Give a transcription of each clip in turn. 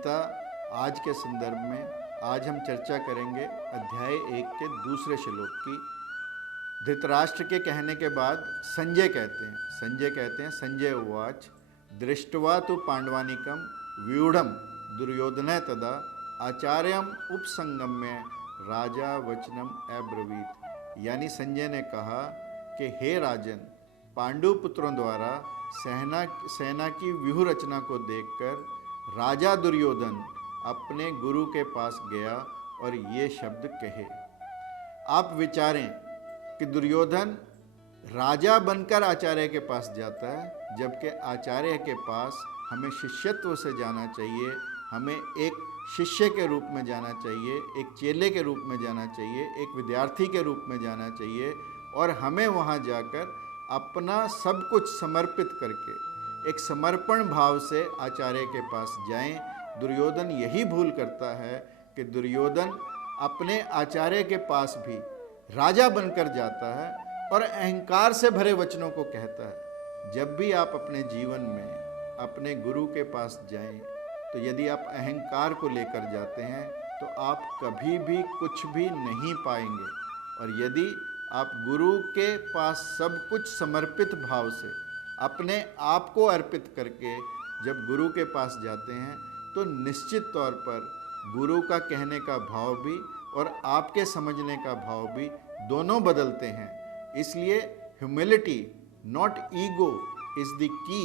गीता आज के संदर्भ में आज हम चर्चा करेंगे अध्याय 1 के दूसरे श्लोक की। धृतराष्ट्र के कहने के बाद संजय कहते हैं संजय उवाच दृष्ट्वा तु पांडवानिकम व्यूढ़म दुर्योधन तदा आचार्यम उपसंगम्य राजा वचनम अब्रवीत। यानी संजय ने कहा कि हे राजन, पांडु पुत्रों द्वारा सेना की व्यूह रचना को देखकर राजा दुर्योधन अपने गुरु के पास गया और ये शब्द कहे। आप विचारें कि दुर्योधन राजा बनकर आचार्य के पास जाता है, जबकि आचार्य के पास हमें शिष्यत्व से जाना चाहिए, हमें एक शिष्य के रूप में जाना चाहिए, एक चेले के रूप में जाना चाहिए, एक विद्यार्थी के रूप में जाना चाहिए, और हमें वहाँ जाकर अपना सब कुछ समर्पित करके एक समर्पण भाव से आचार्य के पास जाएं। दुर्योधन यही भूल करता है कि दुर्योधन अपने आचार्य के पास भी राजा बनकर जाता है और अहंकार से भरे वचनों को कहता है। जब भी आप अपने जीवन में अपने गुरु के पास जाएं, तो यदि आप अहंकार को लेकर जाते हैं तो आप कभी भी कुछ भी नहीं पाएंगे। और यदि आप गुरु के पास सब कुछ समर्पित भाव से अपने आप को अर्पित करके जब गुरु के पास जाते हैं, तो निश्चित तौर पर गुरु का कहने का भाव भी और आपके समझने का भाव भी दोनों बदलते हैं। इसलिए humility not ego is the key,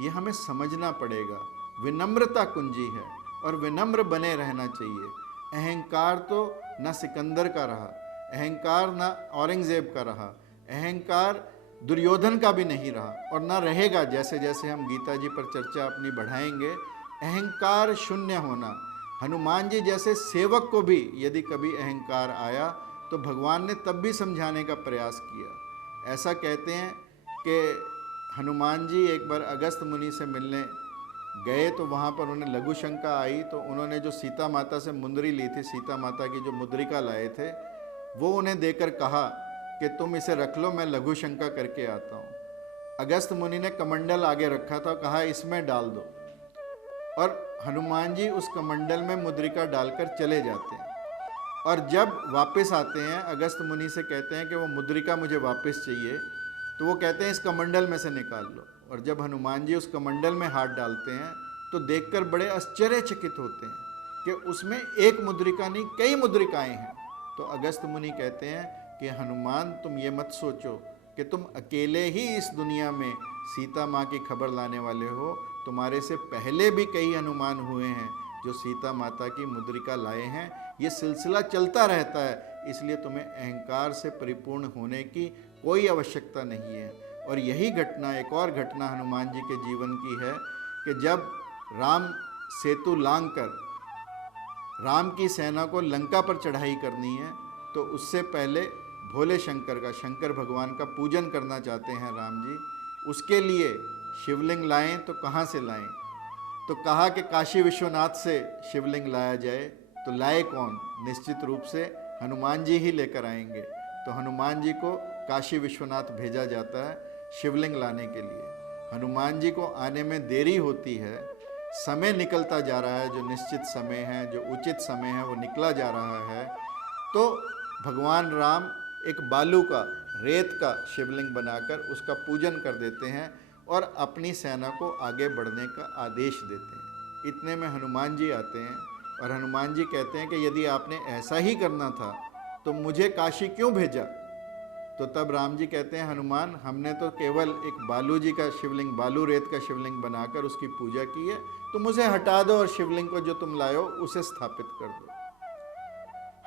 ये हमें समझना पड़ेगा। विनम्रता कुंजी है और विनम्र बने रहना चाहिए। अहंकार तो ना सिकंदर का रहा, अहंकार ना औरंगजेब का रहा, अहंकार दुर्योधन का भी नहीं रहा और ना रहेगा। जैसे जैसे हम गीता जी पर चर्चा अपनी बढ़ाएंगे, अहंकार शून्य होना। हनुमान जी जैसे सेवक को भी यदि कभी अहंकार आया तो भगवान ने तब भी समझाने का प्रयास किया। ऐसा कहते हैं कि हनुमान जी एक बार अगस्त मुनि से मिलने गए तो वहाँ पर उन्हें लघु शंका आई, तो उन्होंने जो सीता माता से मुंदरी ली थी, सीता माता की जो मुद्रिका लाए थे, वो उन्हें देकर कहा कि तुम इसे रख लो, मैं लघु शंका करके आता हूँ। अगस्त मुनि ने कमंडल आगे रखा था, कहा इसमें डाल दो, और हनुमान जी उस कमंडल में मुद्रिका डालकर चले जाते हैं। और जब वापस आते हैं, अगस्त मुनि से कहते हैं कि वो मुद्रिका मुझे वापस चाहिए, तो वो कहते हैं इस कमंडल में से निकाल लो। और जब हनुमान जी उस कमंडल में हाथ डालते हैं तो देखकर बड़े आश्चर्यचकित होते हैं कि उसमें एक मुद्रिका नहीं, कई मुद्रिकाएं हैं। तो अगस्त मुनि कहते हैं कि हनुमान, तुम ये मत सोचो कि तुम अकेले ही इस दुनिया में सीता माँ की खबर लाने वाले हो, तुम्हारे से पहले भी कई हनुमान हुए हैं जो सीता माता की मुद्रिका लाए हैं। ये सिलसिला चलता रहता है, इसलिए तुम्हें अहंकार से परिपूर्ण होने की कोई आवश्यकता नहीं है। और यही घटना, एक और घटना हनुमान जी के जीवन की है कि जब राम सेतु लांघकर राम की सेना को लंका पर चढ़ाई करनी है, तो उससे पहले भोले शंकर का, शंकर भगवान का पूजन करना चाहते हैं राम जी। उसके लिए शिवलिंग लाएं तो कहाँ से लाएं? तो कहा कि काशी विश्वनाथ से शिवलिंग लाया जाए। तो लाए कौन? निश्चित रूप से हनुमान जी ही लेकर आएंगे। तो हनुमान जी को काशी विश्वनाथ भेजा जाता है शिवलिंग लाने के लिए। हनुमान जी को आने में देरी होती है, समय निकलता जा रहा है, जो निश्चित समय है, जो उचित समय है, वो निकला जा रहा है। तो भगवान राम एक बालू का, रेत का शिवलिंग बनाकर उसका पूजन कर देते हैं और अपनी सेना को आगे बढ़ने का आदेश देते हैं। इतने में हनुमान जी आते हैं और हनुमान जी कहते हैं कि यदि आपने ऐसा ही करना था तो मुझे काशी क्यों भेजा? तो तब राम जी कहते हैं, हनुमान, हमने तो केवल एक बालू जी का शिवलिंग, बालू रेत का शिवलिंग बनाकर उसकी पूजा की है, तो मुझे हटा दो और शिवलिंग को जो तुम लाए हो उसे स्थापित कर दो।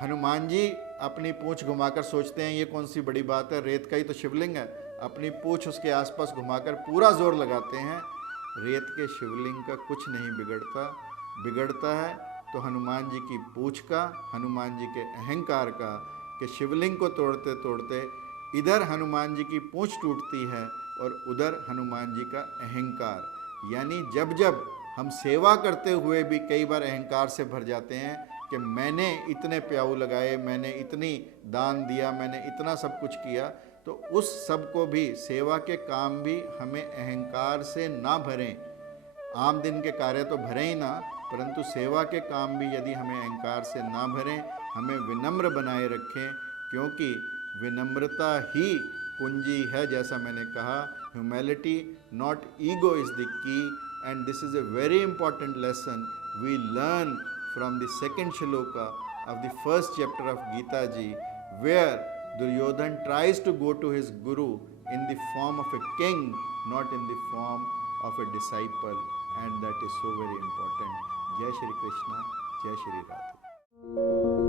हनुमान जी अपनी पूंछ घुमाकर सोचते हैं ये कौन सी बड़ी बात है, रेत का ही तो शिवलिंग है। अपनी पूंछ उसके आसपास घुमाकर पूरा जोर लगाते हैं, रेत के शिवलिंग का कुछ नहीं बिगड़ता है तो हनुमान जी की पूंछ का, हनुमान जी के अहंकार का, कि शिवलिंग को तोड़ते तोड़ते इधर हनुमान जी की पूंछ टूटती है और उधर हनुमान जी का अहंकार। यानी जब जब हम सेवा करते हुए भी कई बार अहंकार से भर जाते हैं कि मैंने इतने प्याऊ लगाए, मैंने इतनी दान दिया, मैंने इतना सब कुछ किया, तो उस सब को भी, सेवा के काम भी हमें अहंकार से ना भरें। आम दिन के कार्य तो भरें ही ना, परंतु सेवा के काम भी यदि हमें अहंकार से ना भरें, हमें विनम्र बनाए रखें, क्योंकि विनम्रता ही कुंजी है। जैसा मैंने कहा, humility not ego is the key, and this is a very important lesson we learn from the second shloka of the first chapter of Gita ji, where Duryodhan tries to go to his guru in the form of a king, not in the form of a disciple, and that is so very important. Jai Shri Krishna, Jai Shri Radha.